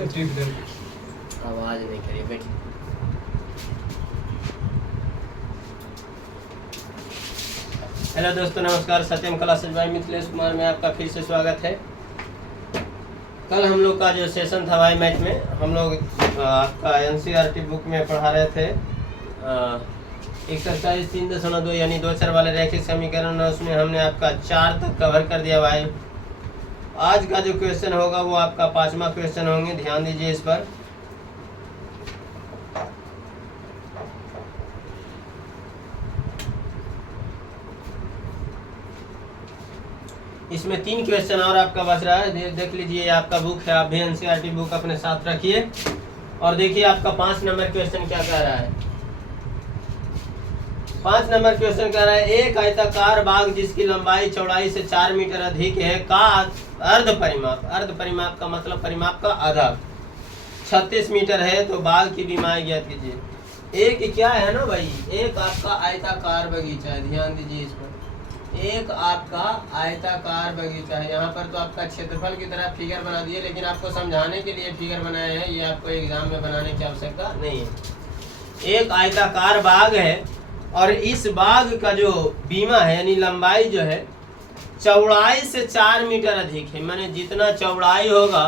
आवाज नहीं करिए, बैठिए। हेलो दोस्तों, नमस्कार। सत्यम क्लासेज बाय मिथिलेश कुमार में आपका फिर से स्वागत है। कल हम लोग का जो सेशन था वाई मैथ में, हम लोग आपका एनसीईआरटी बुक में पढ़ा रहे थे एक्सरसाइज 3.2 यानी 2 चर वाले रैखिक समीकरण। उसमें हमने आपका 4 तक कवर कर दिया वाई। आज का जो क्वेश्चन होगा वो आपका 5वां क्वेश्चन होंगे, ध्यान दीजिए इस पर। इसमें 3 क्वेश्चन और आपका बच रहा है, देख लीजिए। आपका बुक है, आप भी एनसीईआरटी बुक अपने साथ रखिए और देखिए आपका 5 नंबर क्वेश्चन क्या कह रहा है। 5 नंबर क्वेश्चन कह रहा है, एक आयताकार बाग जिसकी लंबाई चौड़ाई से 4 मीटर अधिक है का अर्ध परिमाप का मतलब परिमाप का आधा 36 मीटर है, तो बाग की बीमाई ज्ञात कीजिए। एक क्या है ना भाई, एक आपका आयताकार बगीचा है, ध्यान दीजिए इस पर। एक आपका आयताकार बगीचा है। यहाँ पर तो आपका क्षेत्रफल की तरह फिगर बना दिए, लेकिन आपको समझाने के लिए फिगर बनाए हैं, ये आपको एग्जाम में बनाने की आवश्यकता नहीं है। एक आयताकार बाग है और इस बाग का जो बीमा है यानी लंबाई जो है चौड़ाई से 4 मीटर अधिक है। माने जितना चौड़ाई होगा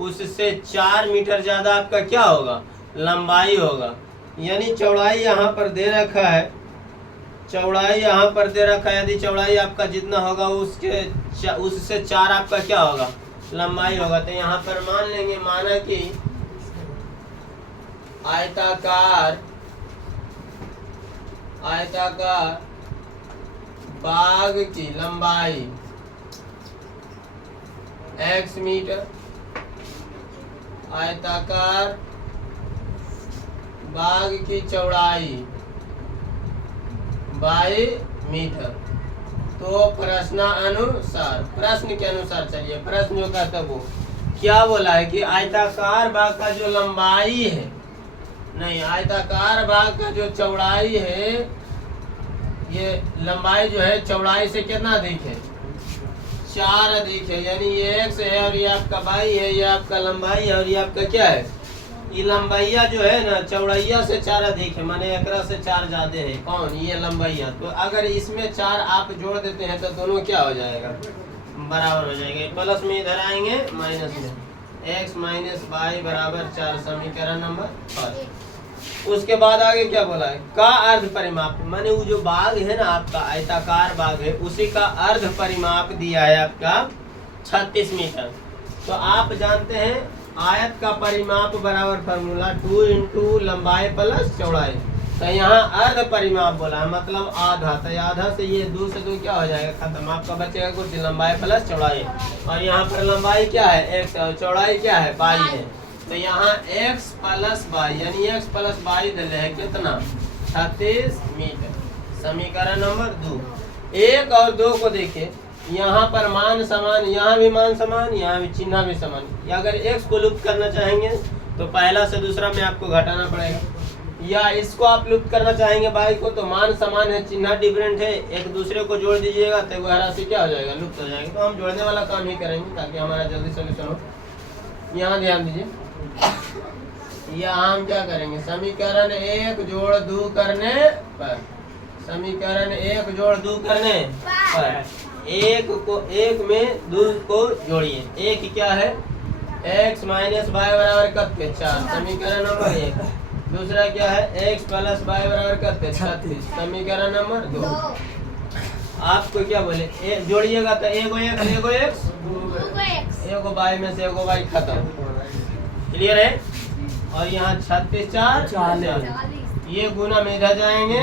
उससे 4 मीटर ज्यादा आपका क्या होगा, लंबाई होगा। यानी चौड़ाई यहाँ पर दे रखा है, चौड़ाई यहाँ पर दे रखा है। यदि चौड़ाई आपका जितना होगा उससे 4 आपका क्या होगा, लंबाई होगा। तो यहाँ पर मान लेंगे, माना कि आयताकार बाग की लंबाई x मीटर, आयताकार बाग की चौड़ाई बाई मीटर। तो प्रश्न के अनुसार चलिए, प्रश्न जो कहता है वो क्या बोला है कि आयताकार बाग का जो लंबाई है, नहीं, आयताकार बाग का जो चौड़ाई है, ये लंबाई जो है चौड़ाई से कितना अधिक है, 4 अधिक है। यानी ये x है और ये आपका y है, ये आपका लंबाई है और ये आपका क्या है, ये लंबाइया जो है ना चौड़ैया से 4 अधिक है, माने एकरा से 4 ज्यादा है। कौन, ये लंबाइया। तो अगर इसमें 4 आप जोड़ देते हैं तो दोनों क्या हो जाएगा, बराबर हो जाएगा। प्लस में इधर आएंगे, माइनस में x माइनस y बराबर 4, समीकरण नंबर 5। उसके बाद आगे क्या बोला है, का अर्ध परिमाप, माने वो जो बाग है ना आपका आयताकार बाग है उसी का अर्ध परिमाप दिया है आपका 36 मीटर। तो आप जानते हैं आयत का परिमाप बराबर फार्मूला 2 इंटू लंबाई प्लस चौड़ाई। तो यहाँ अर्ध परिमाप बोला है, मतलब आधा। तो आधा से ये 2 से 2 क्या हो जाएगा, खत्म। आपका बचेगा कुछ, लंबाई प्लस चौड़ाई। और यहाँ पर लंबाई क्या है x और चौड़ाई क्या है y है। तो यहाँ x प्लस y यानी x प्लस y दिले है कितना, 36 मीटर। समीकरण नंबर 2। 1 और 2 को देखिए, यहाँ पर मान समान, यहाँ भी मान समान, यहाँ भी चिन्ह भी समान। या अगर x को लुप्त करना चाहेंगे तो पहला से दूसरा में आपको घटाना पड़ेगा, या इसको आप लुप्त करना चाहेंगे y को, तो मान समान है, चिन्ह डिफरेंट है, एक दूसरे को जोड़ दीजिएगा तो वह राशि क्या हो जाएगा, लुप्त हो जाएगा। तो हम जोड़ने वाला काम ही करेंगे ताकि हमारा जल्दी सोल्यूशन हो। यहाँ ध्यान दीजिए, यहाँ हम क्या करेंगे, समीकरण 1 जोड़ 2 करने पर, समीकरण 1 जोड़ 2 करने पर 1 में 2 को जोड़िए। 1 क्या है, x माइनस y बराबर कितने, 4, समीकरण नंबर 1। दूसरा क्या है, x प्लस y बराबर कितने, 36, समीकरण नंबर 2। आपको क्या बोले, जोड़िएगा तो एगो x एगो y में से एगो y खत्म। क्लियर है। और यहाँ 36 4 40, ये गुना में इधर जाएंगे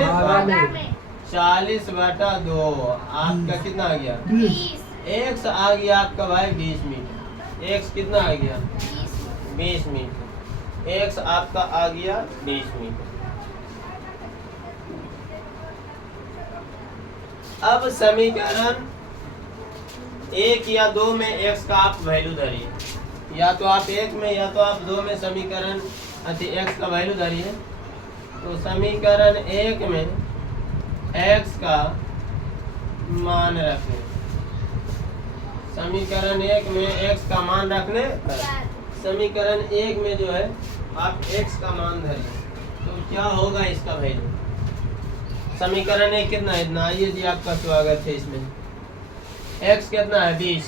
40/2। आपका कितना आ गया, x आ गया आपका भाई 20 मीटर। x कितना आ गया, 20 मीटर। x आपका आ गया 20 मीटर। अब समीकरण 1 या 2 में x का आप वैल्यू धरिए, या तो आप 1 में या तो आप 2 में समीकरण x का वैल्यू धरिए। तो समीकरण 1 में x का मान रखने, समीकरण 1 में x का मान रखने पर समीकरण 1 में जो है आप x का मान धरिए तो क्या होगा इसका वैल्यू। समीकरण 1 कितना है, इतना। आइए जी, आपका स्वागत है इसमें। x कितना है 20,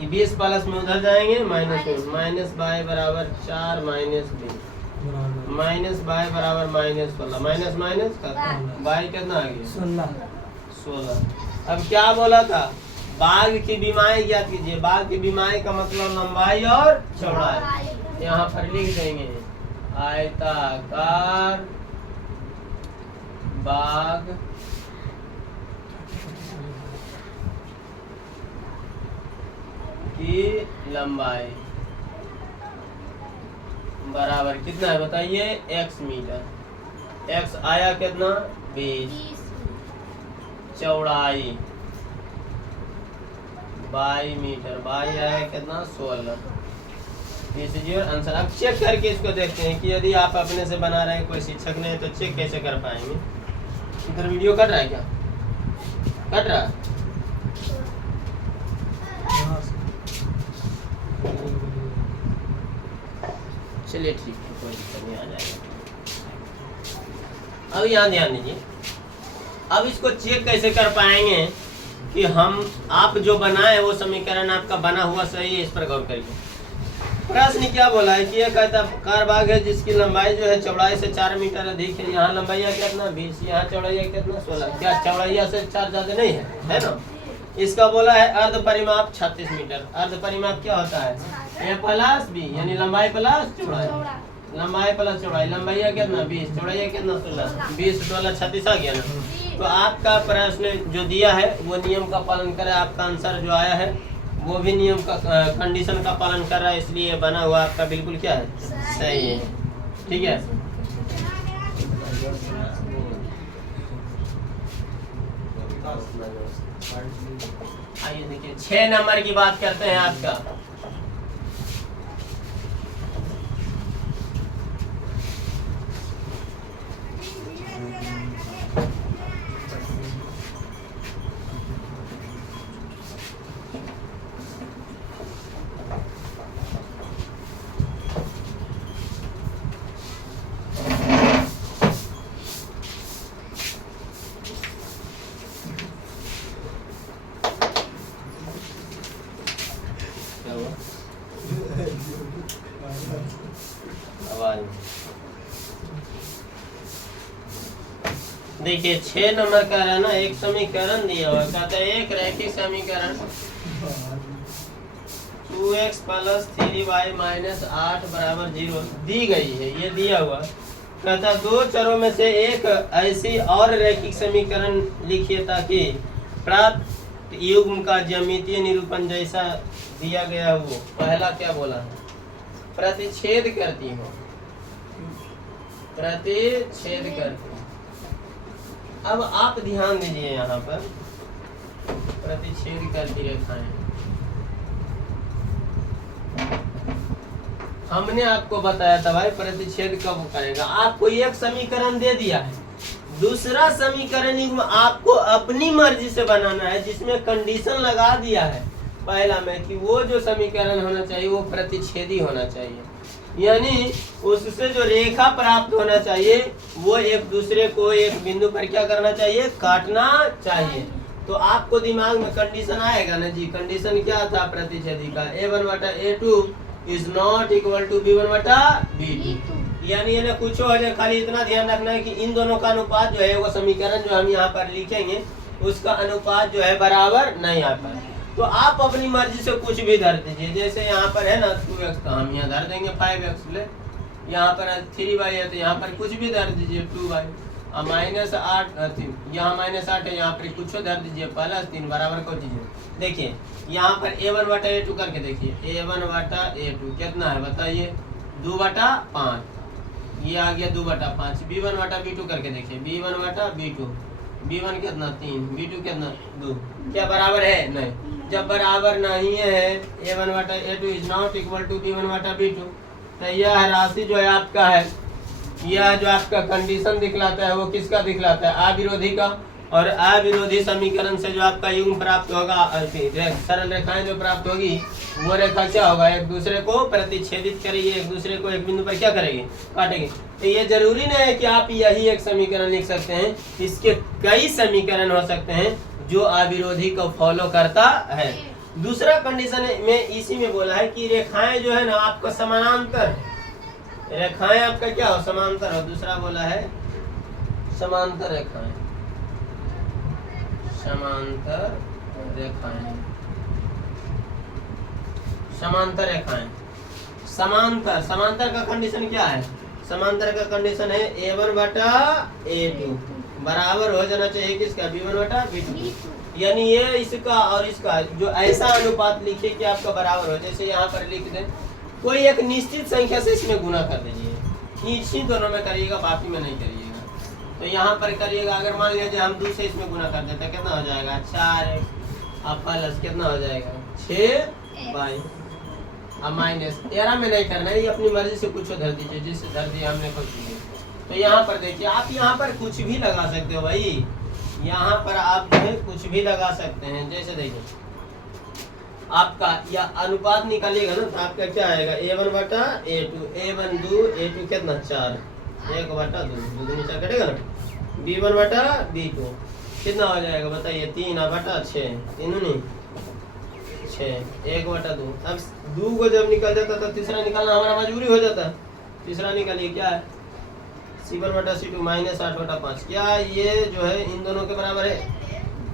ये 20 प्लस में उधर जाएंगे माइनस में, माइनस बाय बराबर 4 माइनस बी, माइनस बाय बराबर माइनस 16, माइनस माइनस बाय कितना आ गया 16। अब क्या बोला था, बाग की बीमाई ज्ञात कीजिए। बाग की बीमाई का मतलब लंबाई और चौड़ाई। यहाँ पर लिख देंगे आयताकार बाग की लंबाई बराबर कितना है बताइए, x मीटर। x आया कितना 20, चौड़ाई बाई मीटर, बाई आया कितना 16। This is your answer. अब चेक करके इसको देखते हैं कि यदि आप अपने से बना रहे हैं, कोई शिक्षक ने, तो चेक कैसे कर पाएंगे। इधर वीडियो कट रहा है क्या, कट रहा है? चलिए ठीक है, कोई दिक्कत नहीं, आ जाएगा। अब यहाँ ध्यान दीजिए, अब इसको चेक कैसे कर पाएंगे कि हम आप जो बनाए वो समीकरण आपका बना हुआ सही है, इस पर गौर करिए। प्रश्न क्या बोला है कि एक आयताकार बाग है जिसकी लंबाई जो है चौड़ाई से 4 मीटर अधिक है। यहाँ लंबाई कितना 20, यहाँ चौड़ाई कितना 16। क्या चौड़ाई से 4 ज्यादा नहीं है ना। इसका बोला है अर्ध परिमाप 36 मीटर। अर्ध परिमाप क्या होता है, ए प्लस बी, यानी लंबाई प्लस चौड़ाई, लंबाई प्लस चौड़ाई। लंबाई कितना 20, चौड़ाई कितना 16, 20 16 36 आ गया ना। तो आपका प्रश्न जो दिया है वो नियम का पालन करे, आपका आंसर जो आया है वो भी नियम का कंडीशन का पालन कर रहा है, इसलिए बना हुआ आपका बिल्कुल क्या है, सही है। ठीक है, आइए देखिए 6 नंबर की बात करते हैं आपका। देखिए 6 नंबर का है ना, एक समीकरण दिया हुआ कहता है एक रैखिक समीकरण 2x प्लस 3y माइनस 8 बराबर 0 दी गई है। ये दिया हुआ कहता दो चरों में से एक ऐसी और रैखिक समीकरण लिखिए ताकि प्राप्त युग्म का ज्यामितीय निरूपण जैसा दिया गया हो। पहला क्या बोला है, प्रतिच्छेद करती हो, प्रतिच्छेद करती। अब आप ध्यान दीजिए यहाँ पर प्रतिच्छेद करती रेखाएं। हमने आपको बताया था भाई प्रतिच्छेद कब करेगा। आपको एक समीकरण दे दिया है, दूसरा समीकरण युग्म आपको अपनी मर्जी से बनाना है, जिसमें कंडीशन लगा दिया है पहला में कि वो जो समीकरण होना चाहिए वो प्रतिच्छेदी होना चाहिए, यानी उससे जो रेखा प्राप्त होना चाहिए वो एक दूसरे को एक बिंदु पर क्या करना चाहिए, काटना चाहिए। तो आपको दिमाग में कंडीशन आएगा ना जी। कंडीशन क्या था प्रतिच्छेदी का, a1/a2 is not equal to b1/b2, यानी ये ना कुछ हो जाए, खाली इतना ध्यान रखना है कि इन दोनों का अनुपात जो है वो समीकरण जो हम यहाँ पर लिखेंगे उसका अनुपात जो है बराबर नहीं आता है। तो आप अपनी मर्जी से कुछ भी धर दीजिए, जैसे यहाँ पर है ना 2x का हम यहाँ धर देंगे 5x ले, यहाँ पर 3y है तो यहाँ पर कुछ भी धर दीजिए 2y, और -8 यहाँ -8 है, यहाँ पर कुछ धर दीजिए +3 बराबर को दीजिए। देखिए यहाँ पर a1/a2 करके देखिए, a1/a2 कितना है बताइए 2/5, ये आ गया 2/5। b1/b2 करके देखिए, b1/b2, b1 कितना 3, b2 कितना 2, क्या बराबर है नहीं। जब बराबर नहीं है a1/a2 is not equal to b1/b2, तो यह राशि जो है आपका है, यह जो आपका कंडीशन दिखलाता है वो किसका दिखलाता है, अविरोधी का। और अविरोधी समीकरण से जो आपका युग्म प्राप्त होगा, सरल रेखाएं जो प्राप्त होगी वो रेखा क्या होगा, एक दूसरे को प्रतिच्छेदित करेगी, एक दूसरे को एक बिंदु पर क्या करेगी, काटेगी। तो ये जरूरी नहीं है कि आप यही एक समीकरण लिख सकते हैं, इसके कई समीकरण हो सकते हैं जो अविरोधी को फॉलो करता है। दूसरा कंडीशन में इसी में बोला है कि रेखाएं जो है ना आपका समानांतर, रेखाएं आपका क्या हो, समांतर हो। दूसरा बोला है समांतर रेखाएं, समांतर रेखाएं, समांतर रेखाएं। समांतर, समांतर का कंडीशन क्या है, समांतर का कंडीशन है A1 बटा A2 बराबर हो जाना चाहिए किसका, B1 बटा B2। यानी ये इसका और इसका जो ऐसा अनुपात लिखिए कि आपका बराबर हो। जैसे यहाँ पर लिख दें, कोई एक निश्चित संख्या से इसमें गुना कर दीजिए, इसी दोनों में करिएगा, बाकी में नहीं करिएगा। तो यहाँ पर करिएगा, अगर मान लीजिए हम 2 से इसमें गुना कर देते कितना हो जाएगा, 4, अब प्लस कितना हो जाएगा 6 बाई, अब माइनस 13 में नहीं करना है, ये अपनी मर्जी से कुछ धर दीजिए, जिससे धर दिया हमने कुछ भी। तो यहाँ पर देखिए, आप यहाँ पर कुछ भी लगा सकते हो भाई, यहाँ पर आप जो है कुछ भी लगा सकते हैं। जैसे देखिए आपका या अनुपात निकालिएगा ना, तो आपका क्या आएगा, A1 बटा A2, A1 2, A2 कितना 4, 1 बटा 2, 2 नीचे कटेगा ना, B1 बटा B2 कितना हो जाएगा बताइए, 3 बटा 6, 3 नहीं 6, 1 बटा 2। अब 2 को जब निकल जाता तो तीसरा निकालना हमारा मजबूरी हो जाता। तीसरा निकालिए, क्या है, C1 बटा C2 माइनस 8 बटा 5। क्या ये जो है इन दोनों के बराबर है,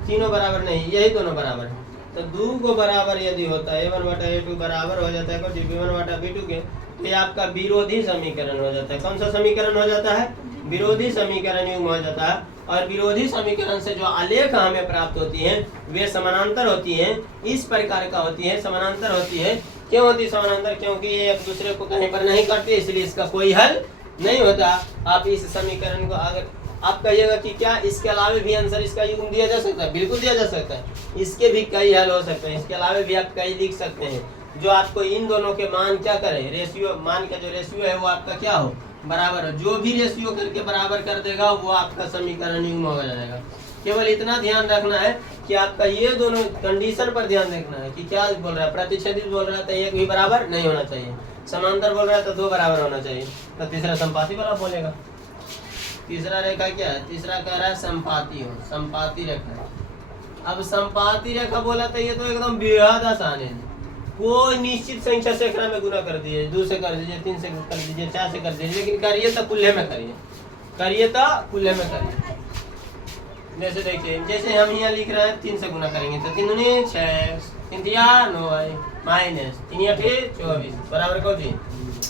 तीनों बराबर नहीं, यही दोनों बराबर है। तो 2 को बराबर यदि होता है A1 बटा A2 बराबर हो जाता है B1 बटा B2 के, तो ये आपका विरोधी समीकरण हो जाता है। कौन सा समीकरण हो जाता है, विरोधी समीकरण युग्म हो जाता है। और विरोधी समीकरण से जो आलेख हमें प्राप्त होती हैं वे समानांतर होती हैं, इस प्रकार का होती है, समानांतर होती है। क्यों होती समानांतर, क्योंकि ये एक दूसरे को कहीं पर नहीं काटते, इसलिए इसका कोई हल नहीं होता। आप इस समीकरण को अगर आप कहिएगा कि क्या इसके अलावा भी आंसर इसका युग्म दिया जा सकता है, बिल्कुल दिया जा सकता है, इसके भी कई हल हो सकते हैं, इसके अलावा भी आप कई लिख सकते हैं जो आपको इन दोनों के मान क्या करे, रेशियो, मान का जो रेशियो है वो आपका क्या हो, बराबर हो। जो भी रेशियो करके बराबर कर देगा वो आपका समीकरण युग्म हो जाएगा। केवल इतना ध्यान रखना है कि आपका ये दोनों कंडीशन पर ध्यान रखना है कि क्या बोल रहा है, प्रतिच्छेदित बोल रहा है तो एक भी बराबर नहीं होना चाहिए, समांतर बोल रहा है तो 2 बराबर होना चाहिए, तो तीसरा संपाती वाला बोलेगा। तीसरा रेखा क्या है, तीसरा कह रहा है संपाती हो, संपाती रेखा। अब संपाती रेखा बोला तो ये तो एकदम बेहद आसान है, कोई निश्चित संख्या से में गुना कर दीजिए, 2 से कर दीजिए, 3 से कर दीजिए, 4 से कर दीजिए, लेकिन करिए तो कुल्ले में करिए, करिए तो कुल्ले में करिए। जैसे देखिए, जैसे हम यहाँ लिख रहे हैं 3 से गुना करेंगे तो 3 दूनी 6, 3 तिया 9 माइनस 3 या फिर 24 बराबर को भी,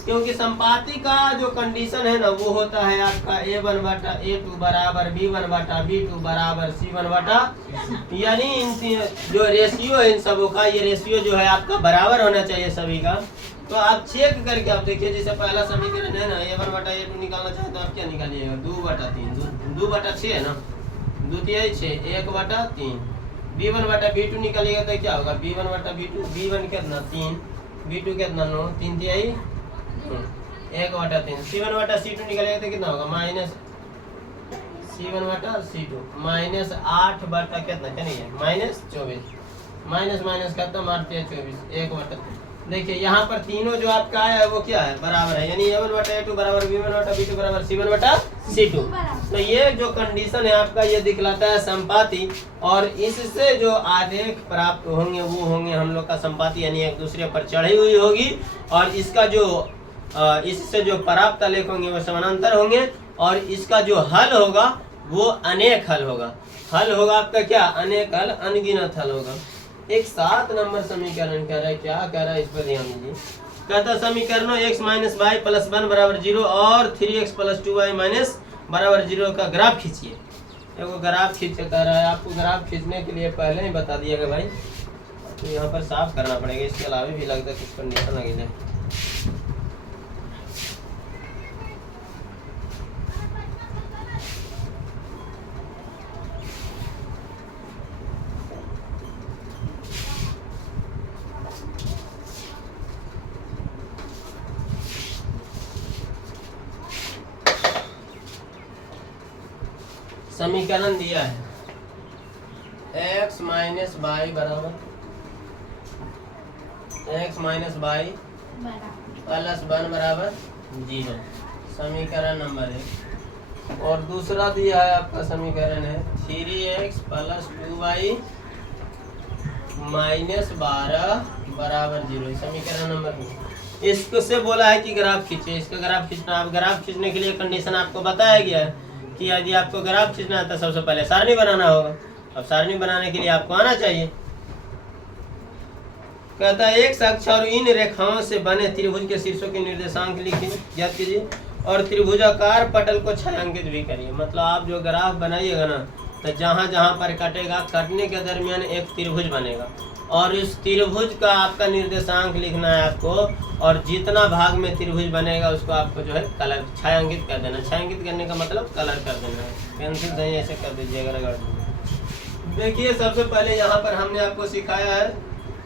क्योंकि संपाती का जो कंडीशन है ना वो होता है आपका A1 बटा A2 बराबर B1 बटा B2 बराबर C1 बटा, यानी इन जो रेशियो है इन सबों का, ये रेशियो जो है आपका बराबर होना चाहिए सभी का। तो आप चेक करके आप देखिए, जैसे पहला समीकरण है ना A1 बटा A2 निकालना चाहे तो आप क्या निकालिएगा, 2 बटा 3, 2 बटा 6 है ना, 2 तिया 6, 1 बटा 3। B1 बटा B2 निकालिएगा तो क्या होगा, B1 बटा B2, B1 कितना 3, B2 कितना 9, 3 तिया 1 बटा 3। C1 बटा C2 निकालेगा तो कितना होगा, माइनस C1 बटा C2 माइनस 8 बटा कितना, क्या नहीं है, माइनस 24, माइनस माइनस खत्म, 8 तिया 24, 1 बटा। देखिए यहाँ पर तीनों जो आपका है वो क्या है, बराबर है, यानी A1 बटा A2 बराबर B1 बटा B2 बराबर C1 बटा C2। तो ये जो कंडीशन है आपका ये दिखलाता है संपाती, और इससे जो आलेख प्राप्त होंगे वो होंगे हम लोग का संपाती, यानी एक दूसरे पर चढ़ी हुई होगी, और इसका जो इससे जो प्राप्त आलेख होंगे वो समानांतर होंगे, और इसका जो हल होगा वो अनेक हल होगा। हल होगा आपका क्या, अनेक हल, अनगिनत हल होगा। एक 7 नंबर समीकरण कह रहा है, क्या कह रहा है इस पर ध्यान दीजिए। कहता समीकरणों x माइनस वाई प्लस 1 बराबर 0 और 3x प्लस 2y माइनस बराबर 0 का ग्राफ खींचिए। देखो ग्राफ खींच कह रहा है, आपको ग्राफ खींचने के लिए पहले ही बता दिया भाई, तो यहाँ पर साफ करना पड़ेगा, इसके अलावा भी लगता है कुछ कंडीशन लगे जाए। समीकरण दिया है एक्स माइनस वाई बराबर एक्स माइनस वाई प्लस 1 बराबर 0। समीकरण नंबर 1। और दूसरा दिया है आपका समीकरण है 3x प्लस 2y माइनस 12 बराबर 0। समीकरण नंबर 2। इसको से बोला है कि ग्राफ खींचे। इसका ग्राफ खींचना। आप ग्राफ खींचने के लिए कंडीशन आपको बताया गया है कि यदि आपको ग्राफ खींचना है तो सबसे पहले सारणी बनाना होगा। अब सारणी बनाने के लिए आपको आना चाहिए। कहता है एक अक्ष और इन रेखाओं से बने त्रिभुज के शीर्षों के निर्देशांक लिखिए, ज्ञात कीजिए और त्रिभुजाकार पटल को छायांकित भी करिए। मतलब आप जो ग्राफ बनाइएगा ना, तो जहाँ जहाँ पर कटेगा, कटने के दरमियान एक त्रिभुज बनेगा और इस त्रिभुज का आपका निर्देशांक लिखना है आपको। और जितना भाग में त्रिभुज बनेगा उसको आपको जो है कलर छायांकित कर देना। छायांकित करने का मतलब कलर कर देना है। पेंसिल से ऐसे कर दीजिएगा, रगड़ दीजिए। देखिए सबसे पहले यहाँ पर हमने आपको सिखाया है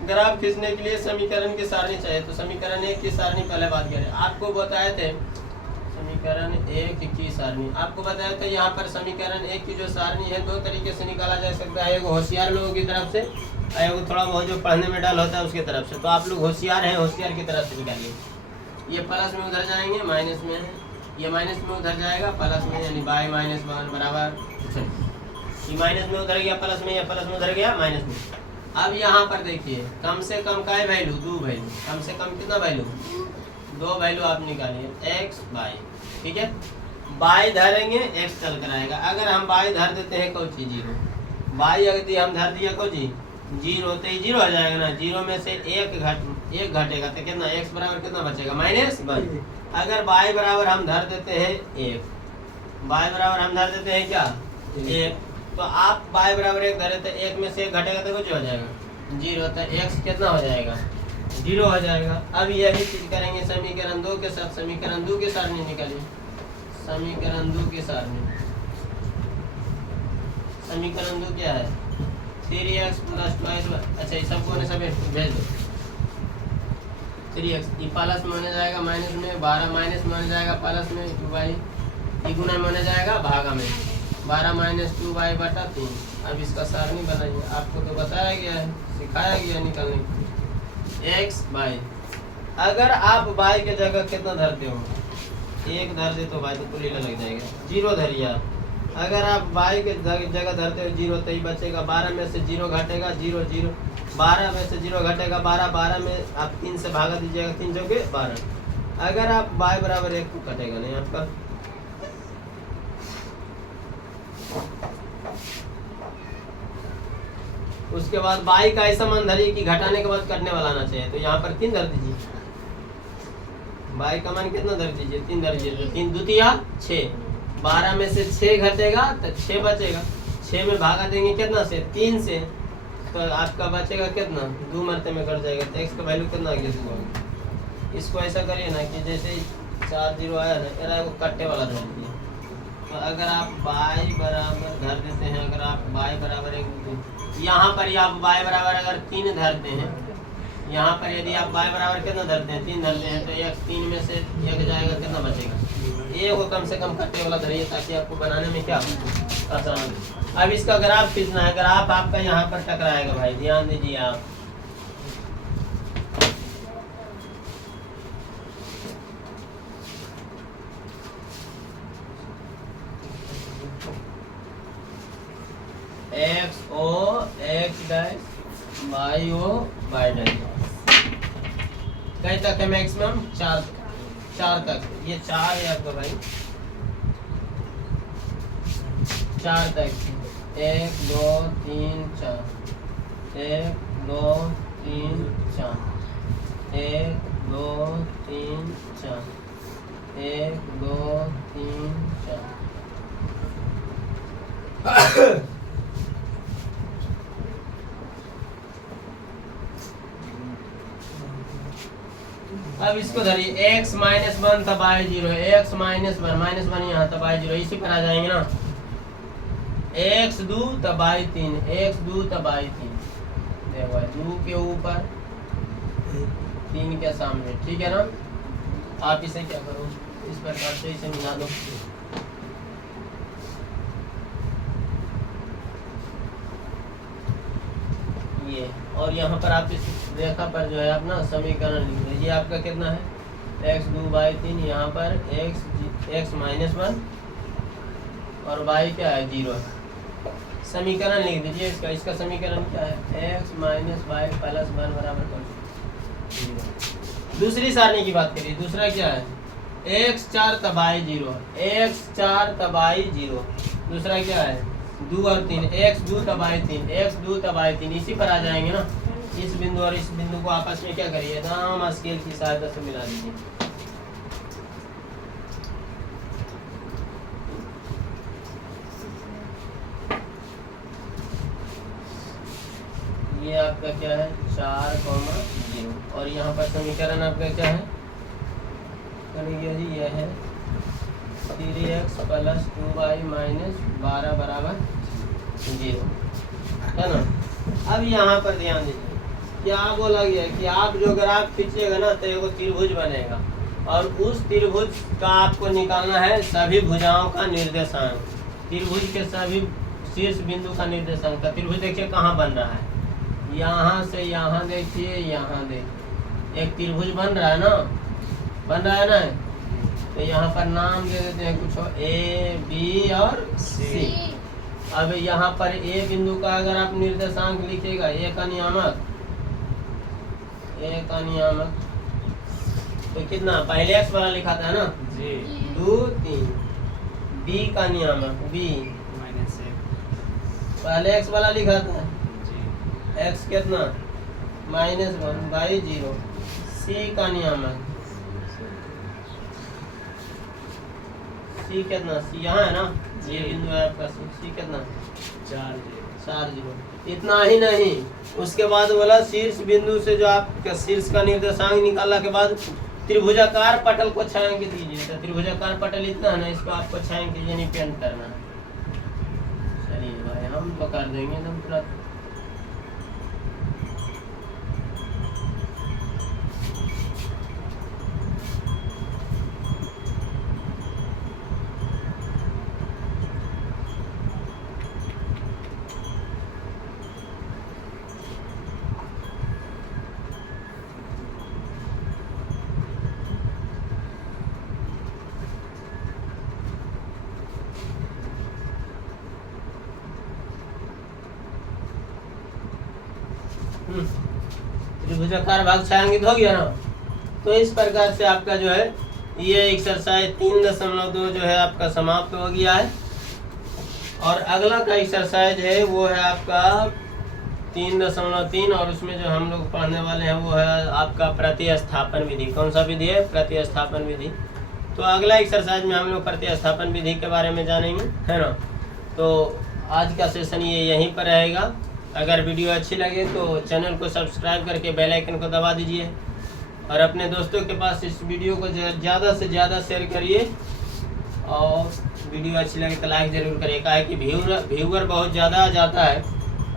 ग्राफ खींचने के लिए समीकरण की सारणी चाहिए। तो समीकरण 1 की सारणी पहले बात करें। आपको बताए थे समीकरण 1 की सारणी आपको बताया था। यहाँ पर समीकरण 1 की जो सारणी है दो तरीके से निकाला जा सकता है। एक होशियार लोगों की तरफ से और एक थोड़ा बहुत जो पढ़ने में डाल होता है उसकी तरफ से। तो आप लोग होशियार हैं, होशियार की तरफ से निकालिए। ये प्लस में उधर जाएंगे, माइनस में है, ये माइनस में उधर जाएगा प्लस में, यानी बाई माइनस 1 बराबर। ये माइनस में उधर गया प्लस में, या प्लस में उधर गया माइनस में। अब यहाँ पर देखिए कम से कम का है वैल्यू 2 वैल्यू। कम से कम कितना वैल्यू 2 वैल्यू आप निकालिए एक्स बाई। ठीक है, बाई धरेंगे एक्स चल कर आएगा। अगर हम बाई धर देते हैं कोई चीज 0, बाई अगर हम धर दिया कोई चीज 0 तो ये 0 आ जाएगा ना। 0 में से एक घटेगा तो कितना एक्स बराबर कितना बचेगा -1। अगर बाई बराबर हम धर देते हैं 1, बाई बराबर हम धर देते हैं क्या 1, तो आप बाई बराबर 1 धरे तो 1 में से 1 घटेगा तो कुछ हो जाएगा 0। तो एक्स कितना हो जाएगा 0 हो जाएगा। अब यही चीज करेंगे समीकरण 2 के साथ। समीकरण 2 की सारणी निकालिए। समीकरण 2 की सारणी, समीकरण 2 क्या है 3x प्लस 2y। अच्छा इस सबको सब भेज दो। 3x ये प्लस में होने जाएगा माइनस में, 12 माइनस में होने जाएगा प्लस में, 2y ये गुना में होने जाएगा भागा में, 12 माइनस 2y बटा 3। अब इसका सारणी बनाइए। आपको तो बताया गया है, सिखाया गया निकालने के लिए। x बाई, अगर आप बाई के जगह कितना धरते हो 1 धर दे तो बाई तो पूरी लग जाएगा। 0 धरिए आप। अगर आप बाई के जगह धरते हो 0 तो ही बचेगा। 12 में से 0 घटेगा 0 0, 12 में से 0 घटेगा 12, 12 में आप 3 से भागा दीजिएगा, 3 चौके 12। अगर आप बाई बराबर 1 तो कटेगा नहीं आपका। उसके बाद बाई का ऐसा मान धरिए कि घटाने के बाद कटने वाला आना चाहिए। तो यहाँ पर 3 धर दीजिए। बाई का मान कितना धर दीजिए 3 धर दीजिए। तो 3 दूतिया 6, 12 में से 6 घटेगा तो 6 बचेगा। 6 में भागा देंगे कितना से 3 से, तो आपका बचेगा कितना 2 मरते में कट जाएगा। तो एक्स का वैल्यू कितना आ गया 2। इसको ऐसा करिए ना कि जैसे 4 0 आया ना, एरा को कट्टे वाला धर दिए। तो अगर आप बाई बराबर धर देते हैं, अगर आप बाई बराबर 1, यहाँ पर आप बाई बराबर अगर 3 धरते हैं, यहाँ पर यदि आप बाई बराबर कितना धरते हैं 3 धरते हैं, तो एक 3 में से 1 जाएगा, कितना बचेगा 1 को कम से कम कट्टे वाला धरिए ताकि आपको बनाने में क्या आसान। अब इसका ग्राफ खींचना है। ग्राफ आपका यहाँ पर टकराएगा भाई, ध्यान दीजिए आप। X O X dash Y O Y dash. कहीं तक है मैक्सिमम 4 तक। ये 4 है आपका भाई, 4 तक। 1 2 3 4, 1 2 3 4, 1 2 3 4, 1 2 3 4। अब इसको धरिए x माइनस 1 तब आई 0 है, x माइनस 1 यहाँ तब आई 0, इसी पर आ जाएंगे ना। x 2 तब आई 3, x 2 तब आई 3, देखो 2 के ऊपर 3 के सामने। ठीक है ना। आप इसे क्या करो, इस प्रकार से इसे मिला दो। और यहाँ पर आप इस रेखा पर जो है अपना समीकरण लिख दीजिए। आपका कितना है x2/3, यहाँ पर x -1 और y क्या है 0 है। समीकरण लिख दीजिए इसका समीकरण क्या है x - y + 1 = 0। दूसरी सारणी की बात करिए। दूसरा क्या है x4 तब y 0, x4 तब y 0। दूसरा क्या है 2 और 3, x2 तब y 3, x2 तब y 3। इसी पर आ जाएंगे ना। इस बिंदु और इस बिंदु को आपस में क्या करिए एकदम स्केल की सहायता से मिला दीजिए। ये आपका क्या है 4,0 और यहाँ पर समीकरण आपका क्या है जी, ये है 3x + 2y - 12 = 0 है ना। अब यहाँ पर ध्यान दीजिए क्या बोला गया है कि आप जो ग्राफ खींचिएगा ना तो एगो त्रिभुज बनेगा और उस त्रिभुज का आपको निकालना है सभी भुजाओं का निर्देशांक, त्रिभुज के सभी शीर्ष बिंदु का निर्देशांक। का त्रिभुज देखिए कहाँ बन रहा है, यहाँ से यहाँ देखिए, यहाँ देखिए एक त्रिभुज बन रहा है ना, बन रहा है ना। तो यहाँ पर नाम दे देते हैं कुछ A, B और C। अब यहाँ पर A बिंदु का अगर आप निर्देशांक लिखिएगा, A का नियामक तो कितना पहले x वाला लिखा था ना जी 2, 3। B का नियामक B -1 पहले x वाला लिखा था जी, x कितना -1/0। C का नियामक C कितना, C यहाँ है ना, ये बिंदु है आपका C कितना 4,0। इतना ही नहीं, उसके बाद बोला शीर्ष बिंदु से जो आपका शीर्ष का निर्देशांक निकालने के बाद त्रिभुजाकार पटल को छायांकित कीजिए। तो त्रिभुजाकार पटल इतना है ना, इसको आपको छायांकित यानी पेंट करना है। चलिए भाई हम तो कर देंगे एकदम पूरा। त्रिभुजाकार भाग छायांकित हो गया ना। तो इस प्रकार से आपका जो है ये एक्सरसाइज 3.2 जो है आपका समाप्त हो गया है। और अगला का एक्सरसाइज है वो है आपका 3.3 और उसमें जो हम लोग पढ़ने वाले हैं वो है आपका प्रतिस्थापन विधि। कौन सा विधि है प्रतिस्थापन विधि। तो अगला एक्सरसाइज में हम लोग प्रतिस्थापन विधि के बारे में जानेंगे, है ना। तो आज का सेशन ये यहीं पर रहेगा। अगर वीडियो अच्छी लगे तो चैनल को सब्सक्राइब करके बेल आइकन को दबा दीजिए और अपने दोस्तों के पास इस वीडियो को ज़्यादा से ज़्यादा शेयर करिए। और वीडियो अच्छी लगे तो लाइक ज़रूर करिए, काहे कि व्यूअर बहुत ज़्यादा जाता है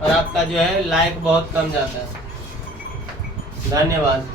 और आपका जो है लाइक बहुत कम जाता है। धन्यवाद।